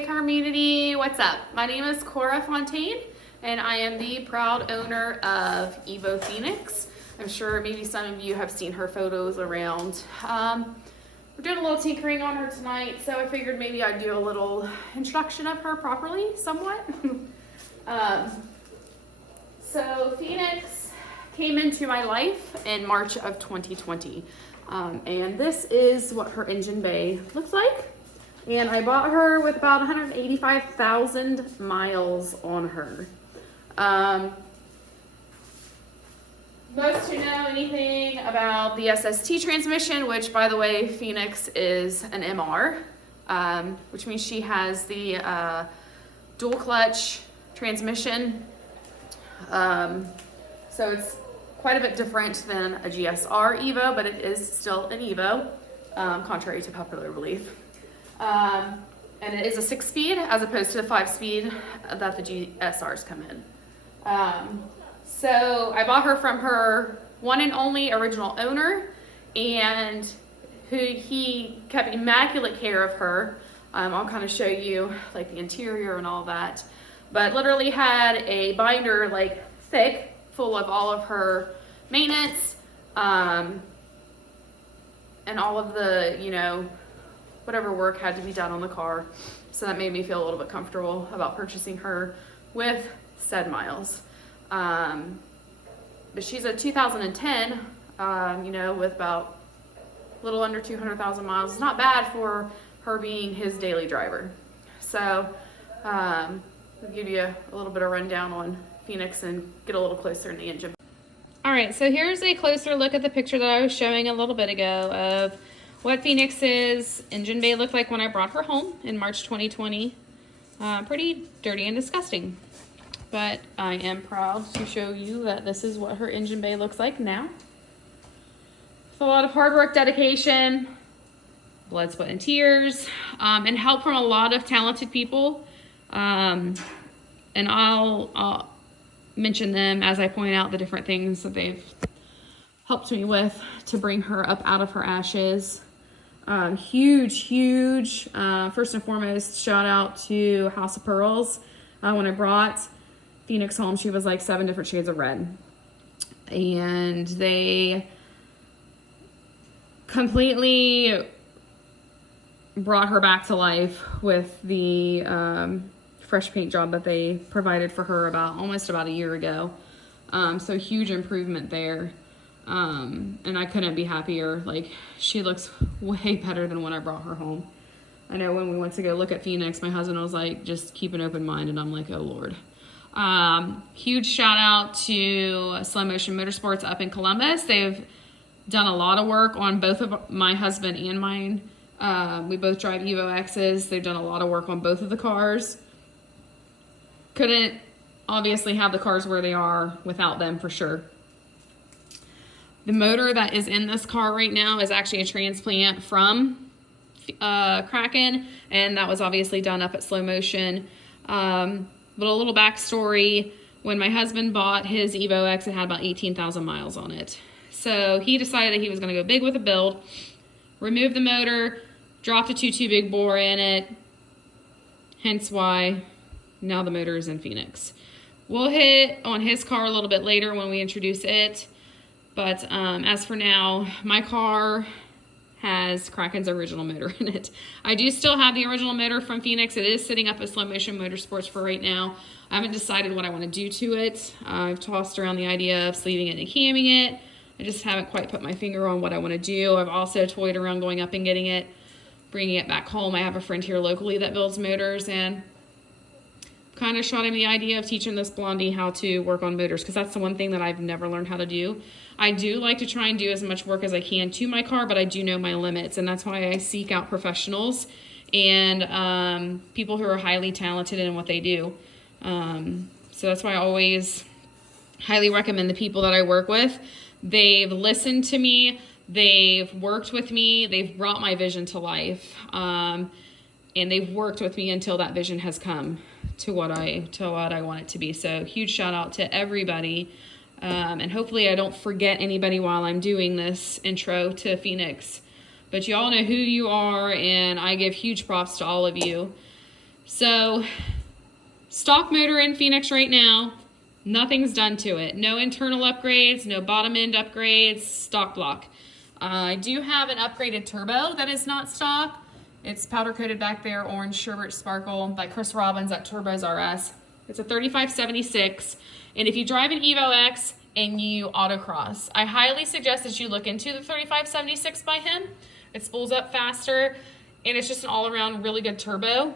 Hey community, what's up? My name is Cora Fountaine and I am the proud owner of EvoPhoeniX. I'm sure maybe some of you have seen her photos around. We're doing a little tinkering on her tonight, so I figured maybe I'd do a little introduction of her properly, somewhat. So Phoenix came into my life in March of 2020. And this is what her engine bay looks like. And I bought her with about 185,000 miles on her. Most who know anything about the SST transmission, which by the way, Phoenix is an MR, which means she has the dual clutch transmission. So it's quite a bit different than a GSR Evo, but it is still an Evo, contrary to popular belief. And it is a 6-speed as opposed to the 5-speed that the GSRs come in. So I bought her from her one and only original owner, and he kept immaculate care of her. I'll kind of show you like the interior and all that, but literally had a binder like thick full of all of her maintenance, and all of the, you know, whatever work had to be done on the car. So that made me feel a little bit comfortable about purchasing her with said miles. But she's a 2010, you know, with about a little under 200,000 miles. It's not bad for her being his daily driver. So I'll give you a little bit of rundown on Phoenix and get a little closer in the engine. All right, so here's a closer look at the picture that I was showing a little bit ago of what Phoenix's engine bay looked like when I brought her home in March 2020. Pretty dirty and disgusting, but I am proud to show you that this is what her engine bay looks like now. With a lot of hard work, dedication, blood, sweat, and tears, and help from a lot of talented people. And I'll mention them as I point out the different things that they've helped me with to bring her up out of her ashes. Huge, first and foremost, shout out to House of Pearls. When I brought Phoenix home, she was like 7 different shades of red. And they completely brought her back to life with the fresh paint job that they provided for her almost about a year ago. So huge improvement there. And I couldn't be happier. Like, she looks way better than when I brought her home. I know when we went to go look at Phoenix, my husband was like, just keep an open mind. And I'm like, oh Lord. Huge shout out to Slow Motion Motorsports up in Columbus. They've done a lot of work on both of my husband and mine. We both drive Evo X's. They've done a lot of work on both of the cars. Couldn't obviously have the cars where they are without them, for sure. The motor that is in this car right now is actually a transplant from Kraken, and that was obviously done up at Slow Motion. But a little backstory, when my husband bought his Evo X, it had about 18,000 miles on it. So he decided that he was going to go big with a build, remove the motor, dropped a 2.2 big bore in it, hence why now the motor is in Phoenix. We'll hit on his car a little bit later when we introduce it. But as for now, my car has Kraken's original motor in it. I do still have the original motor from Phoenix. It is sitting up at Slow Motion Motorsports for right now. I haven't decided what I want to do to it. I've tossed around the idea of sleeving it and camming it. I just haven't quite put my finger on what I want to do. I've also toyed around going up and getting it, bringing it back home. I have a friend here locally that builds motors, and kind of shot him the idea of teaching this blondie how to work on motors, because that's the one thing that I've never learned how to do. I do like to try and do as much work as I can to my car, but I do know my limits, and that's why I seek out professionals and people who are highly talented in what they do. So that's why I always highly recommend the people that I work with. They've listened to me, they've worked with me, they've brought my vision to life, and they've worked with me until that vision has come to what I want it to be. So huge shout out to everybody. And hopefully I don't forget anybody while I'm doing this intro to Phoenix. But you all know who you are, and I give huge props to all of you. So stock motor in Phoenix right now, nothing's done to it. No internal upgrades, no bottom end upgrades, stock block. I do have an upgraded turbo that is not stock. It's powder coated back there, orange sherbet sparkle by Chris Robbins at Turbos RS. It's a 3576. And if you drive an EvoX and you autocross, I highly suggest that you look into the 3576 by him. It spools up faster and it's just an all around really good turbo.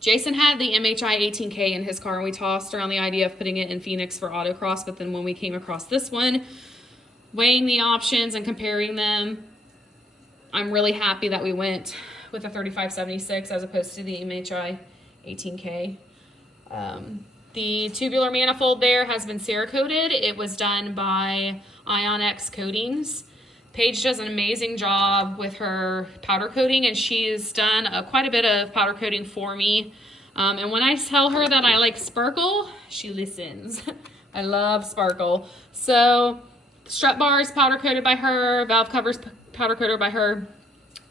Jason had the MHI 18K in his car and we tossed around the idea of putting it in Phoenix for autocross, but then when we came across this one, weighing the options and comparing them, I'm really happy that we went with the 3576 as opposed to the MHI 18K. The tubular manifold there has been Cerakoted. It was done by IonX Coatings. Paige does an amazing job with her powder coating, and she's done quite a bit of powder coating for me. And when I tell her that I like sparkle, she listens. I love sparkle. So strut bars powder coated by her, valve covers powder coated by her.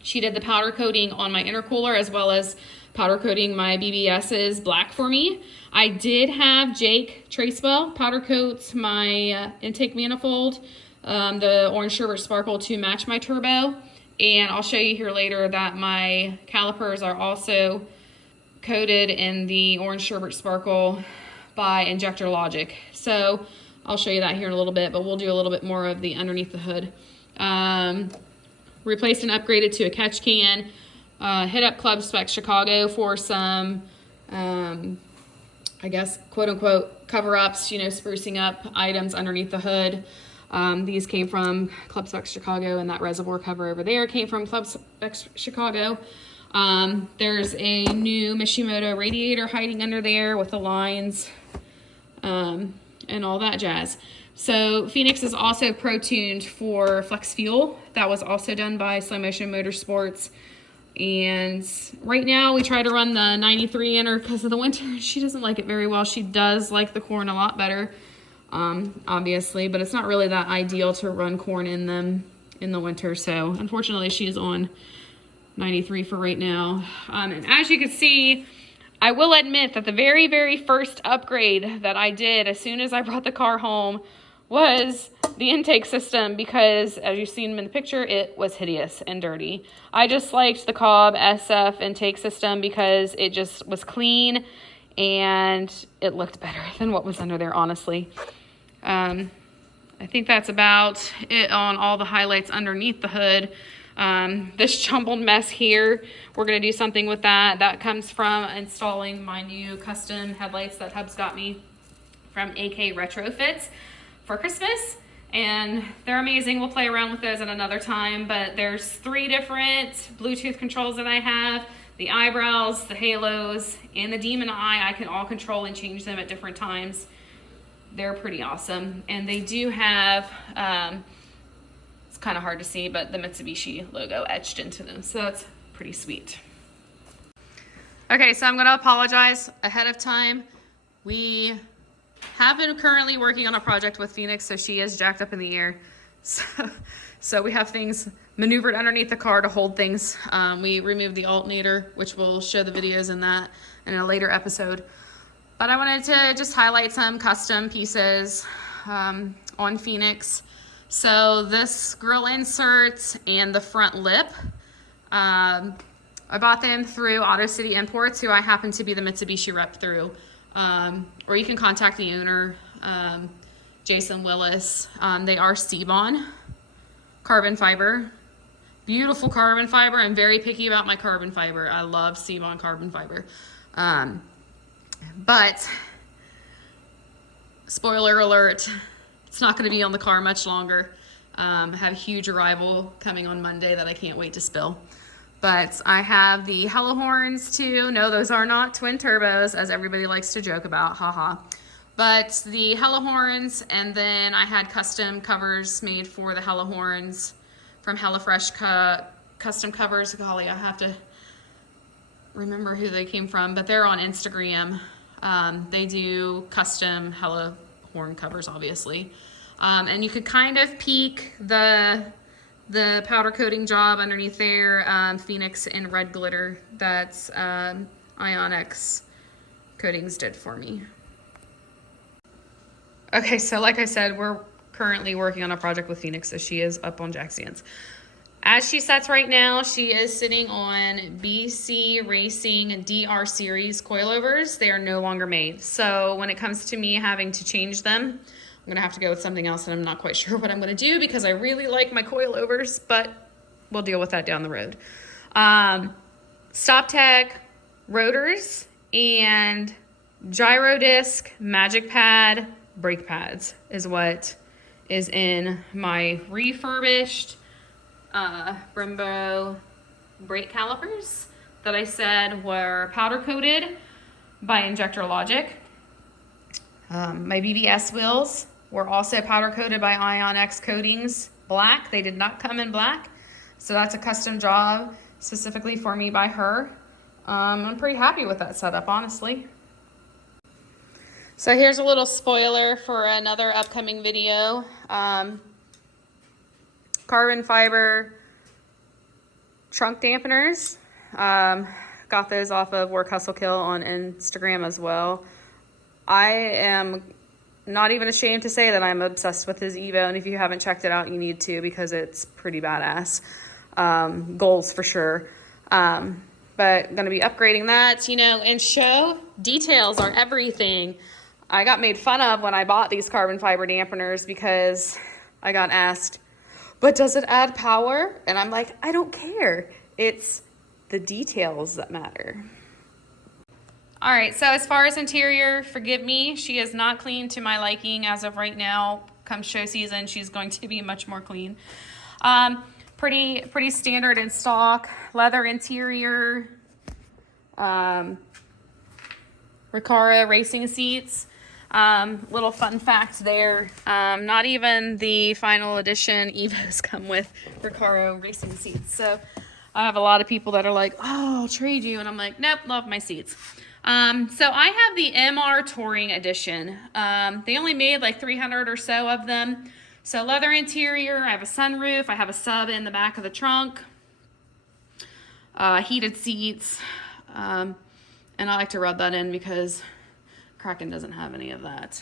She did the powder coating on my intercooler as well as powder coating my BBS's black for me. I did have Jake Tracewell powder coat my intake manifold, the orange sherbet sparkle to match my turbo. And I'll show you here later that my calipers are also coated in the orange sherbet sparkle by Injector Logic. So I'll show you that here in a little bit, but we'll do a little bit more of the underneath the hood. Replaced and upgraded to a catch can. Hit up Club Spec Chicago for some, I guess, quote unquote, cover-ups, you know, sprucing up items underneath the hood. These came from Club Spec Chicago, and that reservoir cover over there came from Club Spec Chicago. There's a new Mishimoto radiator hiding under there with the lines and all that jazz. So Phoenix is also pro-tuned for flex fuel. That was also done by Slow Motion Motorsports. And right now we try to run the 93 in her because of the winter. She doesn't like it very well. She does like the corn a lot better, obviously, but it's not really that ideal to run corn in them in the winter. So unfortunately she's on 93 for right now. And as you can see, I will admit that the very, very first upgrade that I did as soon as I brought the car home was the intake system, because as you've seen in the picture, it was hideous and dirty. I just liked the Cobb SF intake system because it just was clean and it looked better than what was under there, honestly. I think that's about it on all the highlights underneath the hood. This jumbled mess here, we're going to do something with that. That comes from installing my new custom headlights that Hubs got me from AK Retrofits for Christmas, and they're amazing. We'll play around with those at another time, but there's 3 different Bluetooth controls that I have. The eyebrows, the halos, and the demon eye I can all control and change them at different times. They're pretty awesome, and they do have it's kind of hard to see, but the Mitsubishi logo etched into them, so that's pretty sweet. Okay, so I'm going to apologize ahead of time. We have been currently working on a project with Phoenix, so she is jacked up in the air. So we have things maneuvered underneath the car to hold things. We removed the alternator, which we'll show the videos in that in a later episode. But I wanted to just highlight some custom pieces on Phoenix. So this grill insert and the front lip, I bought them through Auto City Imports, who I happen to be the Mitsubishi rep through. Or you can contact the owner, Jason Willis. They are Seabon carbon fiber. Beautiful carbon fiber. I'm very picky about my carbon fiber. I love Seabon carbon fiber. But spoiler alert, it's not going to be on the car much longer. I have a huge arrival coming on Monday that I can't wait to spill. But I have the Hello horns too. No, those are not twin turbos, as everybody likes to joke about, haha. But the Hello horns, and then I had custom covers made for the Hello horns from HelloFresh custom covers. Golly, I have to remember who they came from, but they're on Instagram. They do custom Hello horn covers, obviously. And you could kind of peek the powder coating job underneath there, Phoenix in red glitter. That's EvoPhoeniX coatings did for me. Okay, so like I said, we're currently working on a project with Phoenix, so she is up on jack stands. As she sets right now, she is sitting on BC Racing DR Series coilovers. They are no longer made. So when it comes to me having to change them, I'm gonna have to go with something else, and I'm not quite sure what I'm gonna do because I really like my coilovers, but we'll deal with that down the road. StopTech rotors and gyro disc, magic pad, brake pads is what is in my refurbished Brembo brake calipers that I said were powder coated by Injector Logic. My BBS wheels were also powder coated by EvoPhoeniX Coatings black. They did not come in black, so that's a custom job specifically for me by her. I'm pretty happy with that setup, honestly. So here's a little spoiler for another upcoming video. Carbon fiber trunk dampeners. Got those off of Work Hustle Kill on Instagram as well. I am not even ashamed to say that I'm obsessed with his Evo, and if you haven't checked it out, you need to because it's pretty badass. Goals for sure. But gonna be upgrading that, you know, and show details are everything. I got made fun of when I bought these carbon fiber dampeners because I got asked, but does it add power? And I'm like, I don't care. It's the details that matter. All right, so as far as interior, forgive me, she is not clean to my liking as of right now. Come show season, she's going to be much more clean. Pretty standard in stock, leather interior, Cora racing seats. Little fun fact there, not even the final edition Evos come with Recaro racing seats. So I have a lot of people that are like, oh, I'll trade you. And I'm like, nope, love my seats. So I have the MR Touring Edition. They only made like 300 or so of them. So leather interior, I have a sunroof, I have a sub in the back of the trunk, heated seats, and I like to rub that in because Kraken doesn't have any of that.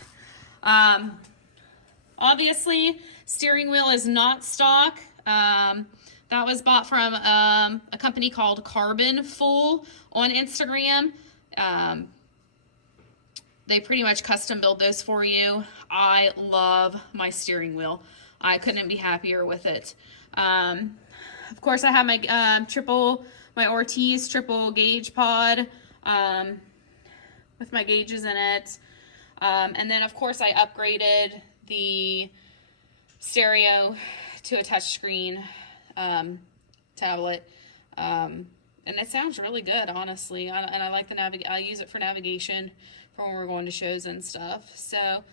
Obviously, steering wheel is not stock. That was bought from a company called Carbon Full on Instagram. They pretty much custom build those for you. I love my steering wheel. I couldn't be happier with it. Of course, I have my Ortiz triple gauge pod with my gauges in it. And then, of course, I upgraded the stereo to a touchscreen tablet. And it sounds really good, honestly. And I like I use it for navigation for when we're going to shows and stuff. So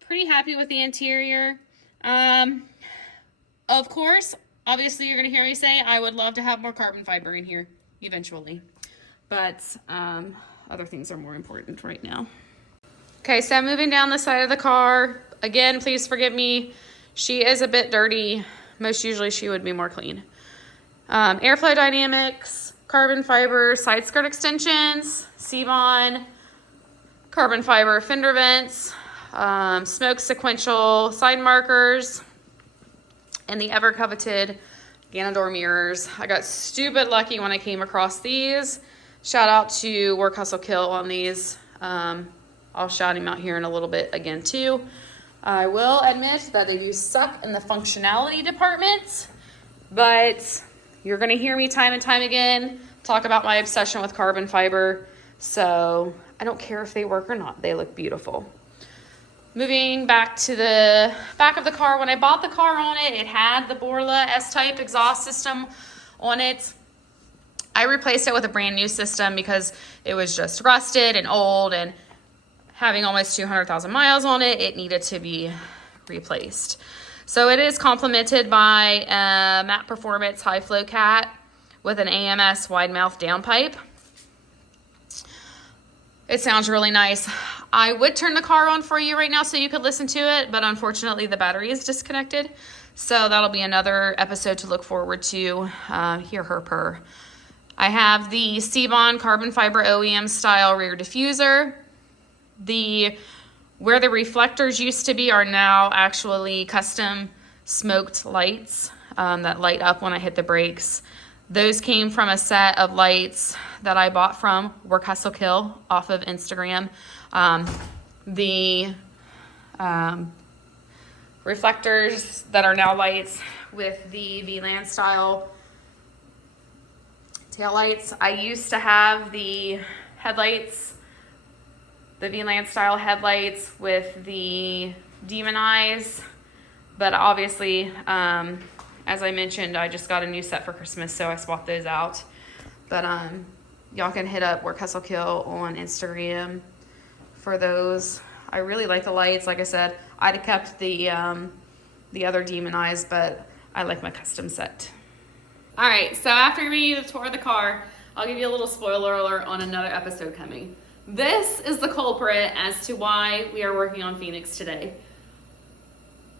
pretty happy with the interior. Of course, obviously you're gonna hear me say I would love to have more carbon fiber in here eventually, but other things are more important right now. Okay, so moving down the side of the car. Again, please forgive me. She is a bit dirty. Most usually she would be more clean. Airflow dynamics, carbon fiber side skirt extensions, Sebon, carbon fiber fender vents, smoke sequential side markers, and the ever coveted Ganador mirrors. I got stupid lucky when I came across these. Shout out to Work Hustle Kill on these. I'll shout him out here in a little bit again too. I will admit that they do suck in the functionality department, but you're gonna hear me time and time again talk about my obsession with carbon fiber. So I don't care if they work or not, they look beautiful. Moving back to the back of the car, when I bought the car on it, it had the Borla S-type exhaust system on it. I replaced it with a brand new system because it was just rusted and old, and having almost 200,000 miles on it, it needed to be replaced. So it is complemented by a Matte Performance High Flow Cat with an AMS wide mouth downpipe. It sounds really nice. I would turn the car on for you right now so you could listen to it, but unfortunately the battery is disconnected. So that'll be another episode to look forward to. Hear her purr. I have the Cbond carbon fiber OEM style rear diffuser. Where the reflectors used to be are now actually custom smoked lights that light up when I hit the brakes. Those came from a set of lights that I bought from Work Hustle Kill off of Instagram. The reflectors that are now lights with the VLAN style tail lights. I used to have the headlights, the VLAN style headlights with the demon eyes, but obviously, as I mentioned, I just got a new set for Christmas, so I swapped those out. But y'all can hit up Work Hustle Kill on Instagram for those. I really like the lights. Like I said, I'd have kept the other demon eyes, but I like my custom set. All right, so after giving you the tour of the car, I'll give you a little spoiler alert on another episode coming. This is the culprit as to why we are working on Phoenix today.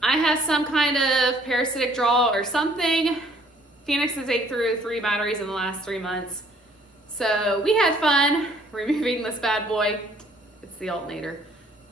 I had some kind of parasitic draw or something. Phoenix has ate through 3 batteries in the last 3 months. So we had fun removing this bad boy. It's the alternator.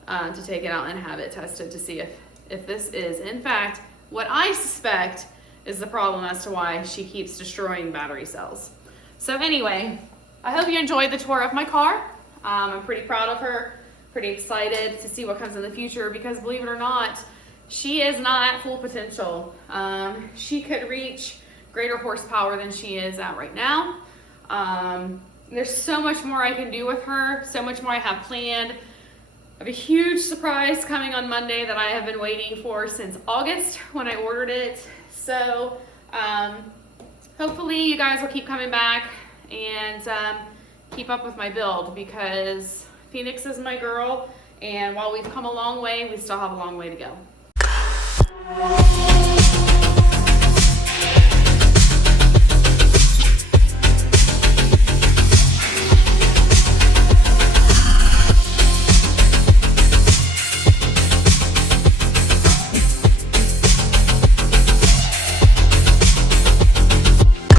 To take it out and have it tested to see if this is, in fact, what I suspect is the problem as to why she keeps destroying battery cells. So anyway, I hope you enjoyed the tour of my car. I'm pretty proud of her, pretty excited to see what comes in the future because believe it or not, she is not at full potential. She could reach greater horsepower than she is at right now. There's so much more I can do with her, so much more I have planned. I have a huge surprise coming on Monday that I have been waiting for since August when I ordered it. So hopefully you guys will keep coming back and keep up with my build because Phoenix is my girl, and while we've come a long way, we still have a long way to go.